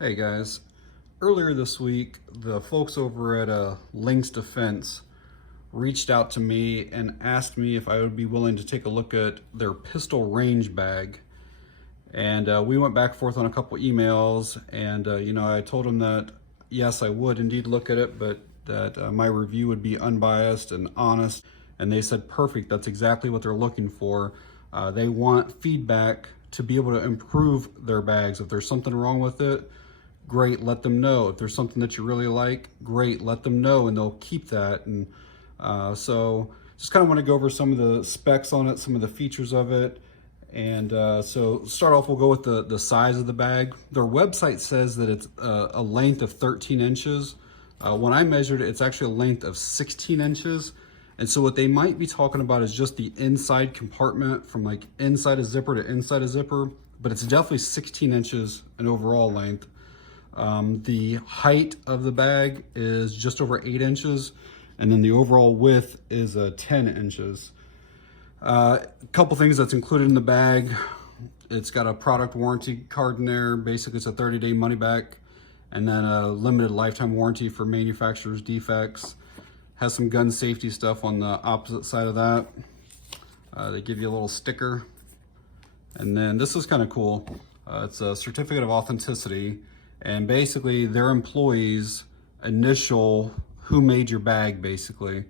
Hey guys, earlier this week, the folks over at Lynx Defense reached out to me and asked me if I would be willing to take a look at their pistol range bag. And we went back and forth on a couple emails, and I told them that yes, I would indeed look at it, but that my review would be unbiased and honest. And they said, perfect, that's exactly what they're looking for. They want feedback to be able to improve their bags. If there's something wrong with it, great, let them know. If there's something that you really like, great, let them know, and they'll keep that. And so just kind of want to go over some of the specs on it, some of the features of it. And so start off, we'll go with the size of the bag. Their website says that it's a length of 13 inches. When I measured it, it's actually a length of 16 inches. And so what they might be talking about is just the inside compartment, from like inside a zipper to inside a zipper, but it's definitely 16 inches in overall length. The height of the bag is just over 8 inches, and then the overall width is 10 inches. A couple things that's included in the bag. It's got a product warranty card in there. Basically, it's a 30-day money back, and then a limited lifetime warranty for manufacturer's defects. Has some gun safety stuff on the opposite side of that. They give you a little sticker. And then this is kind of cool. It's a certificate of authenticity. And basically their employees initial who made your bag, basically.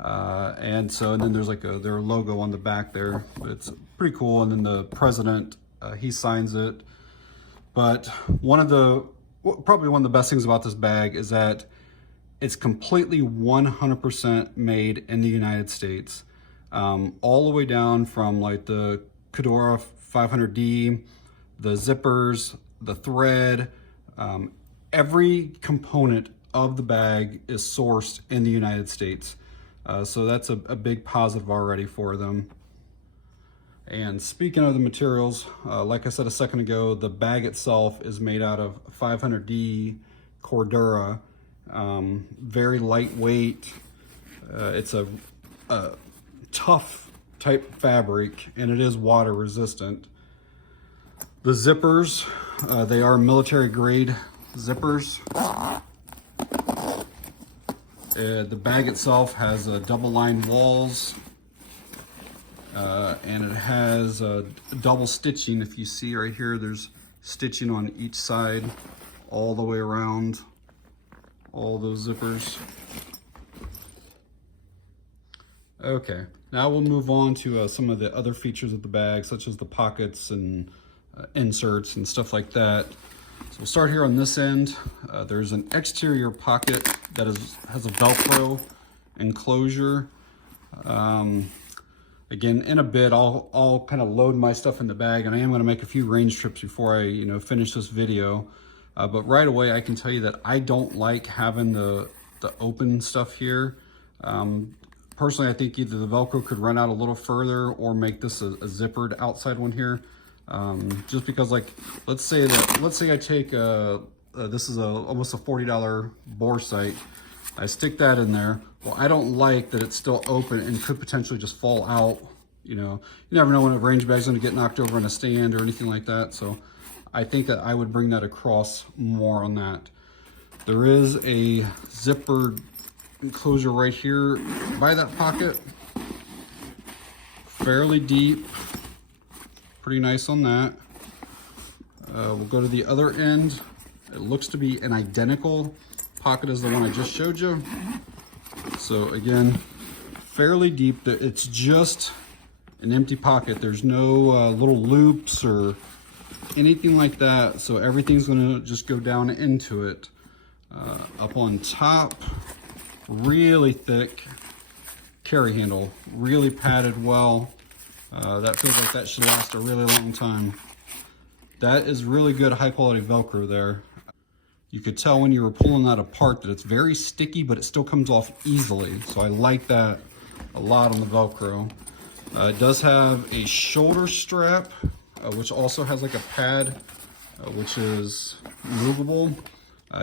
And then there's like their logo on the back there. It's pretty cool. And then the president, he signs it. But probably one of the best things about this bag is that it's completely 100% made in the United States. All the way down from like the Cordura 500D, the zippers, the thread, every component of the bag is sourced in the United States. So that's a big positive already for them. And speaking of the materials, like I said a second ago, the bag itself is made out of 500D Cordura, very lightweight. It's a tough type fabric, and it is water resistant. The zippers, they are military grade zippers. The bag itself has double lined walls, and it has double stitching. If you see right here, there's stitching on each side all the way around all those zippers. Okay, now we'll move on to some of the other features of the bag, such as the pockets and inserts and stuff like that. So we'll start here on this end. There's an exterior pocket that has a velcro enclosure. Again, in a bit, I'll kind of load my stuff in the bag, and I am going to make a few range trips before I finish this video. But right away, I can tell you that I don't like having the open stuff here. Personally, I think either the Velcro could run out a little further or make this a zippered outside one here. Just because, like, let's say I take this is almost a $40 bore sight. I stick that in there. Well, I don't like that it's still open and could potentially just fall out. You never know when a range bag's going to get knocked over in a stand or anything like that. So I think that I would bring that across more on that. There is a zipper enclosure right here by that pocket. Fairly deep. Pretty nice on that. We'll go to the other end. It looks to be an identical pocket as the one I just showed you. So again, fairly deep. It's just an empty pocket. There's no little loops or anything like that. So everything's gonna just go down into it. Up on top, really thick carry handle, really padded well. That feels like that should last a really long time. That is really good high quality Velcro there. You could tell when you were pulling that apart that it's very sticky, but it still comes off easily. So I like that a lot on the Velcro. It does have a shoulder strap, which also has like a pad, which is movable.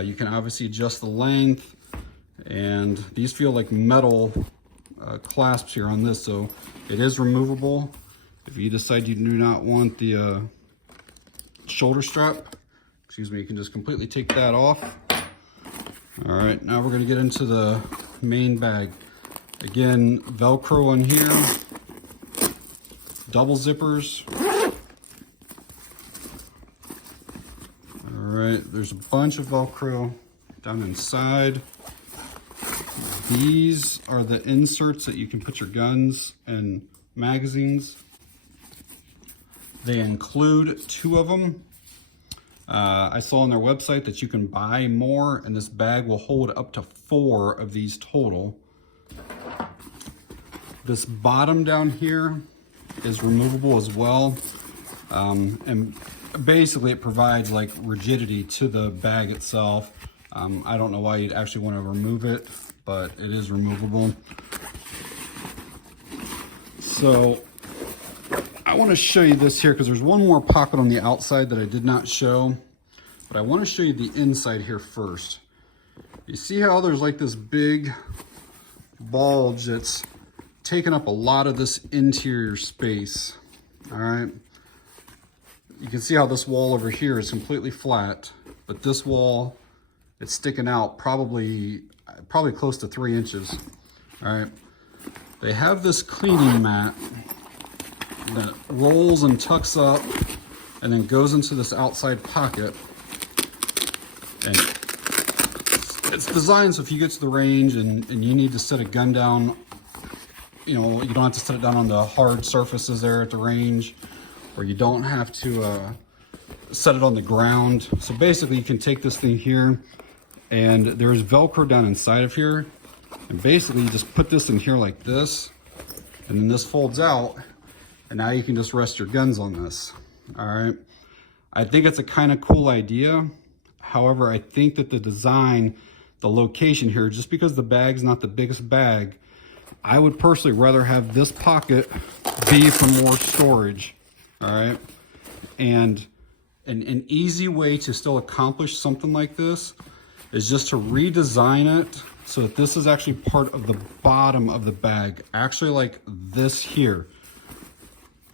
You can obviously adjust the length, and these feel like metal clasps here on this, so it is removable. If you decide you do not want the shoulder strap, excuse me, you can just completely take that off. All right, now we're gonna get into the main bag. Again, Velcro in here, double zippers. All right, there's a bunch of Velcro down inside. These are the inserts that you can put your guns and magazines. They include 2 of them. I saw on their website that you can buy more, and this bag will hold up to 4 of these total. This bottom down here is removable as well. And basically it provides like rigidity to the bag itself. I don't know why you'd actually want to remove it, but it is removable. So I want to show you this here because there's one more pocket on the outside that I did not show, but I want to show you the inside here first. You see how there's like this big bulge that's taking up a lot of this interior space. All right. You can see how this wall over here is completely flat, but this wall, it's sticking out probably close to 3 inches. All right. They have this cleaning mat that rolls and tucks up and then goes into this outside pocket. And it's designed so if you get to the range and you need to set a gun down, you know, you don't have to set it down on the hard surfaces there at the range, or you don't have to set it on the ground. So basically you can take this thing here, and there's Velcro down inside of here, and basically you just put this in here like this, and then this folds out, and now you can just rest your guns on this. All right. I think it's a kind of cool idea. However, I think that the design, the location here, just because the bag's not the biggest bag, I would personally rather have this pocket be for more storage. All right. And an easy way to still accomplish something like this is just to redesign it so that this is actually part of the bottom of the bag, actually like this here.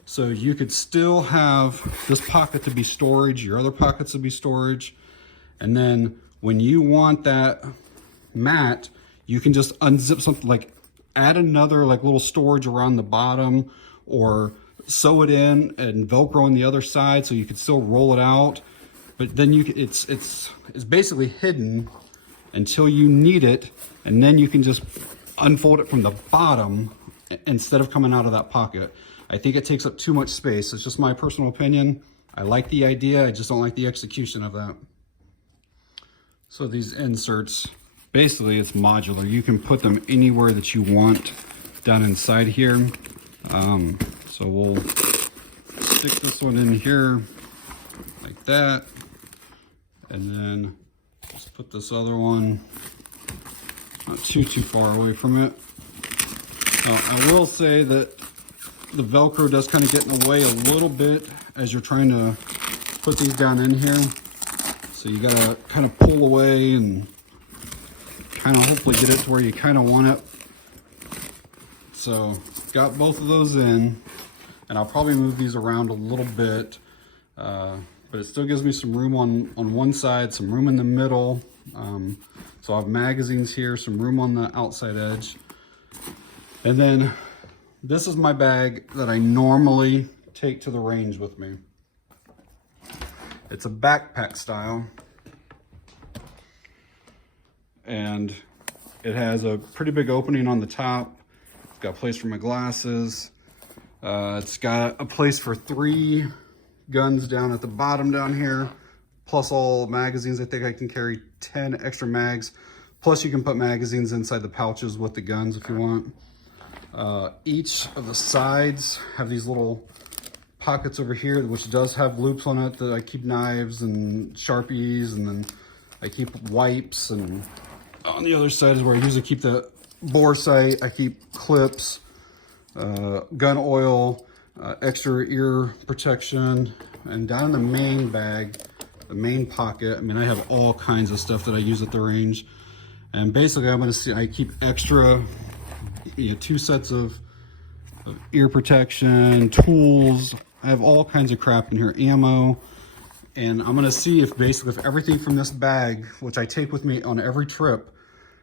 So you could still have this pocket to be storage, your other pockets to be storage. And then when you want that mat, you can just unzip something, like add another like little storage around the bottom, or sew it in and Velcro on the other side so you could still roll it out. But then it's basically hidden until you need it, and then you can just unfold it from the bottom instead of coming out of that pocket. I think it takes up too much space. It's just my personal opinion. I like the idea, I just don't like the execution of that. So these inserts, basically it's modular. You can put them anywhere that you want down inside here. So we'll stick this one in here like that, and then just put this other one not too far away from it. Now, I will say that the Velcro does kind of get in the way a little bit as you're trying to put these down in here. So you gotta kind of pull away and kind of hopefully get it to where you kind of want it. So got both of those in, and I'll probably move these around a little bit, but it still gives me some room on one side, some room in the middle. So I have magazines here, some room on the outside edge. And then this is my bag that I normally take to the range with me. It's a backpack style, and it has a pretty big opening on the top. It's got a place for my glasses. It's got a place for 3 guns down at the bottom down here, plus all magazines. I think I can carry 10 extra mags. Plus you can put magazines inside the pouches with the guns if you want. Each of the sides have these little pockets over here, which does have loops on it that I keep knives and Sharpies, and then I keep wipes, and on the other side is where I usually keep the bore sight. I keep clips, gun oil, extra ear protection, and down in the main bag, the main pocket, I mean, I have all kinds of stuff that I use at the range. And basically I keep extra, 2 sets of ear protection, tools. I have all kinds of crap in here, ammo, And I'm gonna see if basically if everything from this bag, which I take with me on every trip,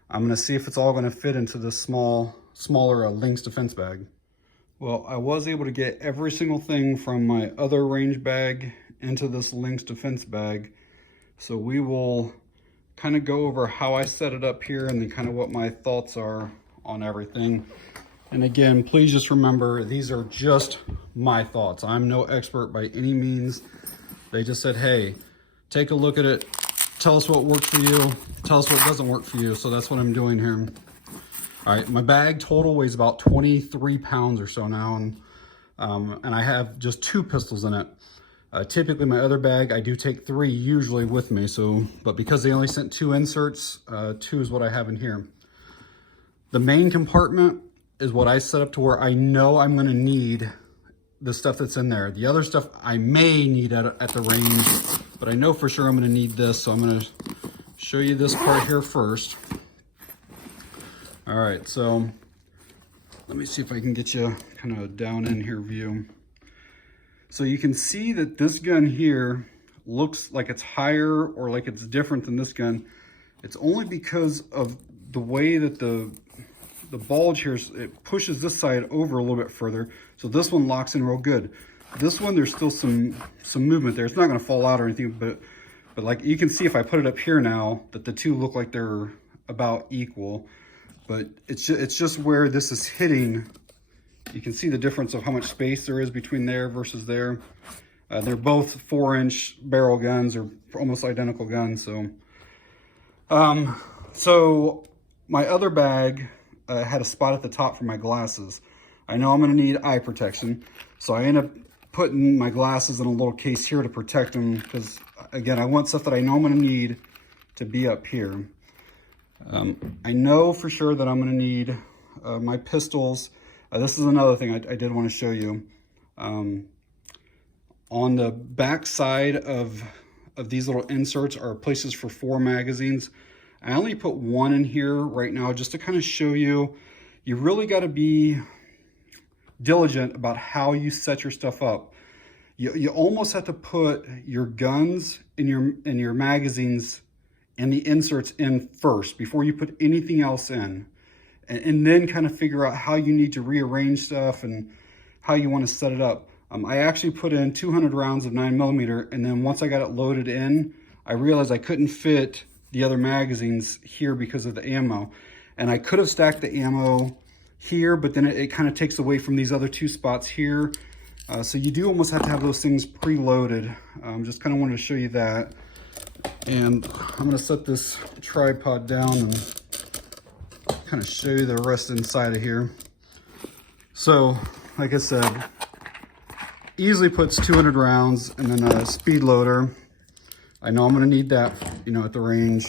I'm gonna see if it's all gonna fit into this smaller Lynx defense bag. Well, I was able to get every single thing from my other range bag into this Lynx defense bag. So we will kind of go over how I set it up here and then kind of what my thoughts are on everything. And again, please just remember, these are just my thoughts. I'm no expert by any means. They just said, hey, take a look at it. Tell us what works for you. Tell us what doesn't work for you. So that's what I'm doing here. All right, my bag total weighs about 23 pounds or so now. And I have just 2 pistols in it. Typically my other bag, I do take 3 usually with me. But because they only sent 2 inserts, 2 is what I have in here. The main compartment is what I set up to where I know I'm gonna need the stuff that's in there. The other stuff I may need at the range, but I know for sure I'm gonna need this. So I'm gonna show you this part here first. All right, so let me see if I can get you kind of down in here view. So you can see that this gun here looks like it's higher or like it's different than this gun. It's only because of the way that the bulge here, it pushes this side over a little bit further. So this one locks in real good. This one, there's still some movement there. It's not gonna fall out or anything, but like you can see if I put it up here now, that the 2 look like they're about equal. But it's just where this is hitting. You can see the difference of how much space there is between there versus there. They're both 4-inch barrel guns, or almost identical guns. So my other bag had a spot at the top for my glasses. I know I'm gonna need eye protection, so I end up putting my glasses in a little case here to protect them, because again, I want stuff that I know I'm gonna need to be up here. I know for sure that I'm gonna need my pistols. This is another thing I did want to show you. On the back side of these little inserts are places for 4 magazines. I only put 1 in here right now just to kind of show you. You really got to be diligent about how you set your stuff up. You almost have to put your guns and your magazines and the inserts in first before you put anything else in. And then kind of figure out how you need to rearrange stuff and how you want to set it up. I actually put in 200 rounds of 9mm, and then once I got it loaded in, I realized I couldn't fit the other magazines here because of the ammo. And I could have stacked the ammo here, but then it kind of takes away from these other 2 spots here. So you do almost have to have those things preloaded. Just kind of wanted to show you that. And I'm gonna set this tripod down and kind of show you the rest inside of here. So, like I said, easily puts 200 rounds, and then a speed loader. I know I'm gonna need that, at the range.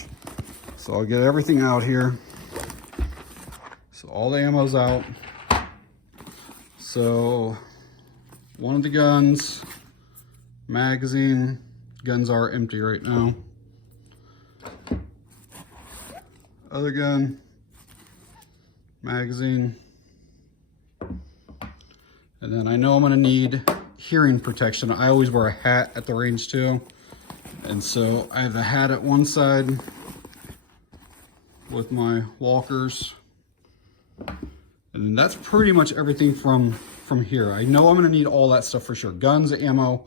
So I'll get everything out here. So all the ammo's out. So one of the guns, magazine, guns are empty right now. Other gun, magazine. And then I know I'm gonna need hearing protection. I always wear a hat at the range too. And so I have the hat at one side with my walkers. And that's pretty much everything from here. I know I'm gonna need all that stuff for sure. Guns, ammo,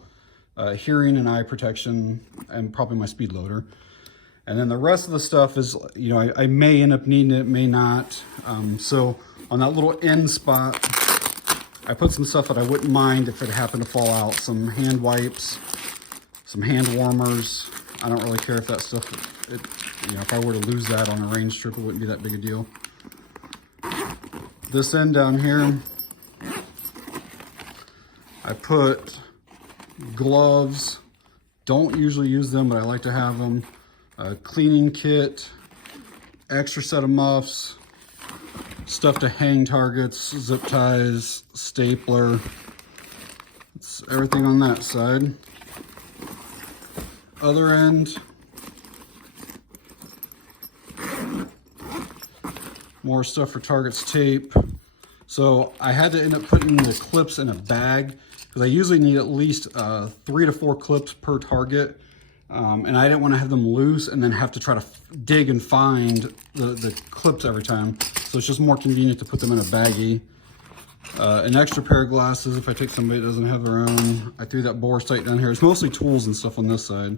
hearing and eye protection, and probably my speed loader. And then the rest of the stuff is, I may end up needing it, may not. So on that little end spot, I put some stuff that I wouldn't mind if it happened to fall out. Some hand wipes, some hand warmers. I don't really care if that stuff, if I were to lose that on a range trip, it wouldn't be that big a deal. This end down here, I put gloves. Don't usually use them, but I like to have them. A cleaning kit, extra set of muffs, stuff to hang targets, zip ties, stapler. It's everything on that side. Other end, more stuff for targets, tape. So I had to end up putting the clips in a bag because I usually need at least 3 to 4 clips per target. And I didn't want to have them loose and then have to try to dig and find the clips every time. So it's just more convenient to put them in a baggie. An extra pair of glasses if I take somebody that doesn't have their own. I threw that bore sight down here. It's mostly tools and stuff on this side.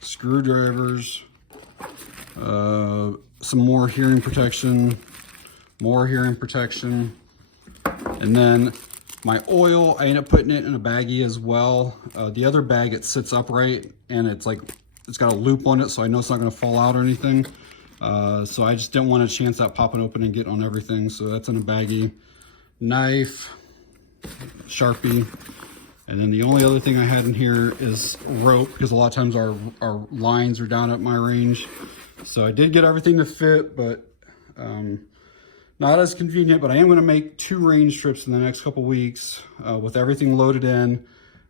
Screwdrivers, some more hearing protection, and then my oil, I end up putting it in a baggie as well. The other bag, it sits upright and it's got a loop on it, so I know it's not gonna fall out or anything. So I just didn't want to chance that popping open and getting on everything, so that's in a baggie. Knife, Sharpie, and then the only other thing I had in here is rope, because a lot of times our lines are down at my range. So I did get everything to fit, but not as convenient. But I am going to make 2 range trips in the next couple weeks with everything loaded in,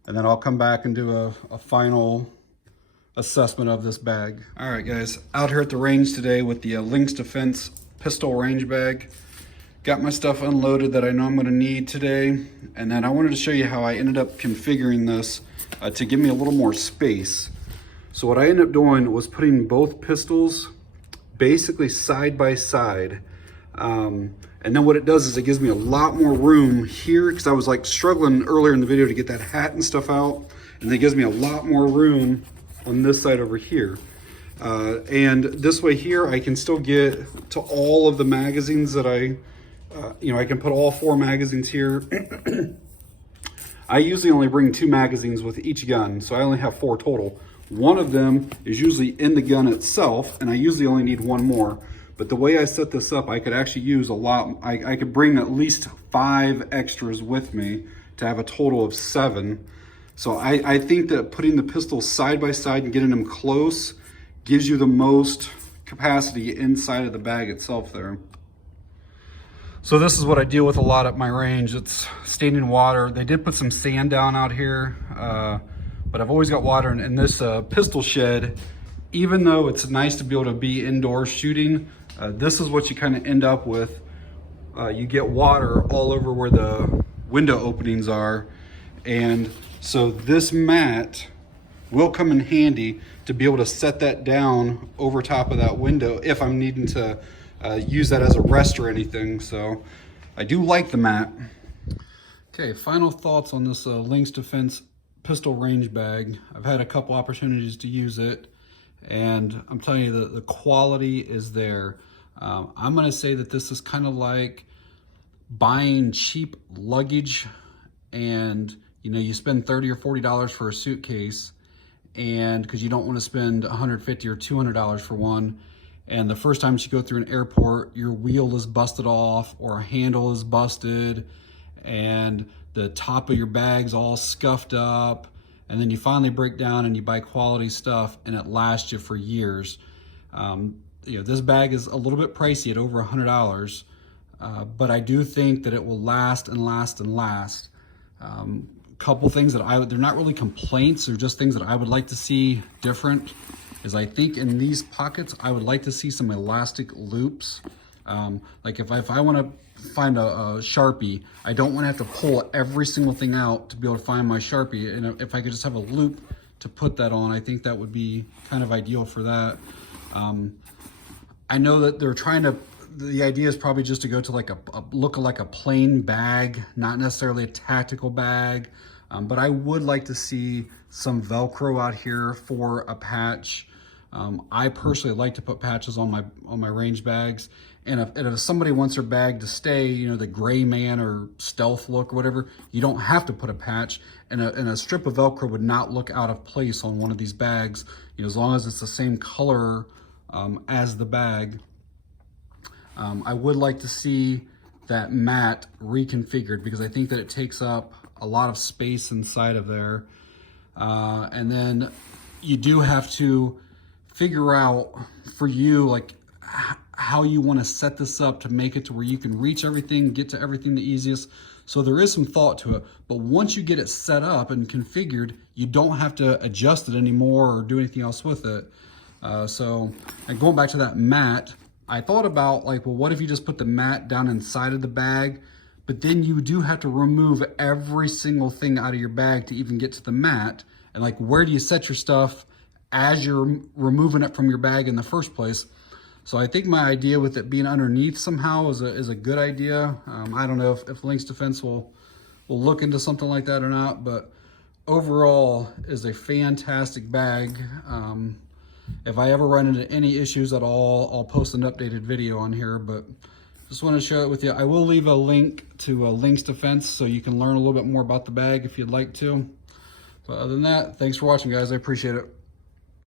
and then I'll come back and do a final assessment of this bag. All right, guys, out here at the range today with the Lynx Defense pistol range bag. Got my stuff unloaded that I know I'm going to need today, and then I wanted to show you how I ended up configuring this to give me a little more space. So what I ended up doing was putting both pistols basically side by side, and then what it does is it gives me a lot more room here, because I was like struggling earlier in the video to get that hat and stuff out, and it gives me a lot more room on this side over here. And this way here I can still get to all of the magazines that I can put all 4 magazines here. I usually only bring 2 magazines with each gun, so I only have 4 total. One of them is usually in the gun itself, and I usually only need 1 more. But the way I set this up, I could actually use a lot. I could bring at least 5 extras with me to have a total of 7. So I think that putting the pistols side by side and getting them close gives you the most capacity inside of the bag itself there. So this is what I deal with a lot at my range. It's standing water. They did put some sand down out here, but I've always got water in this pistol shed. Even though it's nice to be able to be indoors shooting, this is what you kind of end up with. You get water all over where the window openings are. And so this mat will come in handy to be able to set that down over top of that window if I'm needing to use that as a rest or anything. So I do like the mat. Okay, final thoughts on this Lynx Defense pistol range bag. I've had a couple opportunities to use it, and I'm telling you that the quality is there. I'm gonna say that this is kind of like buying cheap luggage, and you spend $30 or $40 for a suitcase, and because you don't want to spend $150 or $200 for one, and the first time you go through an airport, your wheel is busted off or a handle is busted and the top of your bag's all scuffed up, and then you finally break down and you buy quality stuff and it lasts you for years. This bag is a little bit pricey at over $100, but I do think that it will last and last and last. Couple things that they're not really complaints, they're just things that I would like to see different. Is I think in these pockets, I would like to see some elastic loops. Like if I want to find a Sharpie, I don't want to have to pull every single thing out to be able to find my Sharpie. And if I could just have a loop to put that on, I think that would be kind of ideal for that. I know that they're trying to, the idea is probably just to go to like look like a plain bag, not necessarily a tactical bag. But I would like to see some Velcro out here for a patch. I personally like to put patches on my range bags, and if somebody wants their bag to stay, the gray man or stealth look or whatever, you don't have to put a patch, and a strip of Velcro would not look out of place on one of these bags, as long as it's the same color as the bag. I would like to see that mat reconfigured, because I think that it takes up a lot of space inside of there. And then you do have to figure out for you, like how you want to set this up to make it to where you can reach everything, get to everything the easiest. So there is some thought to it, but once you get it set up and configured, you don't have to adjust it anymore or do anything else with it. And going back to that mat, I thought about like, well, what if you just put the mat down inside of the bag? But then you do have to remove every single thing out of your bag to even get to the mat. And like, where do you set your stuff as you're removing it from your bag in the first place. So I think my idea with it being underneath somehow is a good idea. I don't know if Lynx Defense will look into something like that or not, but overall is a fantastic bag. If I ever run into any issues at all, I'll post an updated video on here, but just want to share it with you. I will leave a link to Lynx Defense so you can learn a little bit more about the bag if you'd like to. But other than that, thanks for watching, guys. I appreciate it.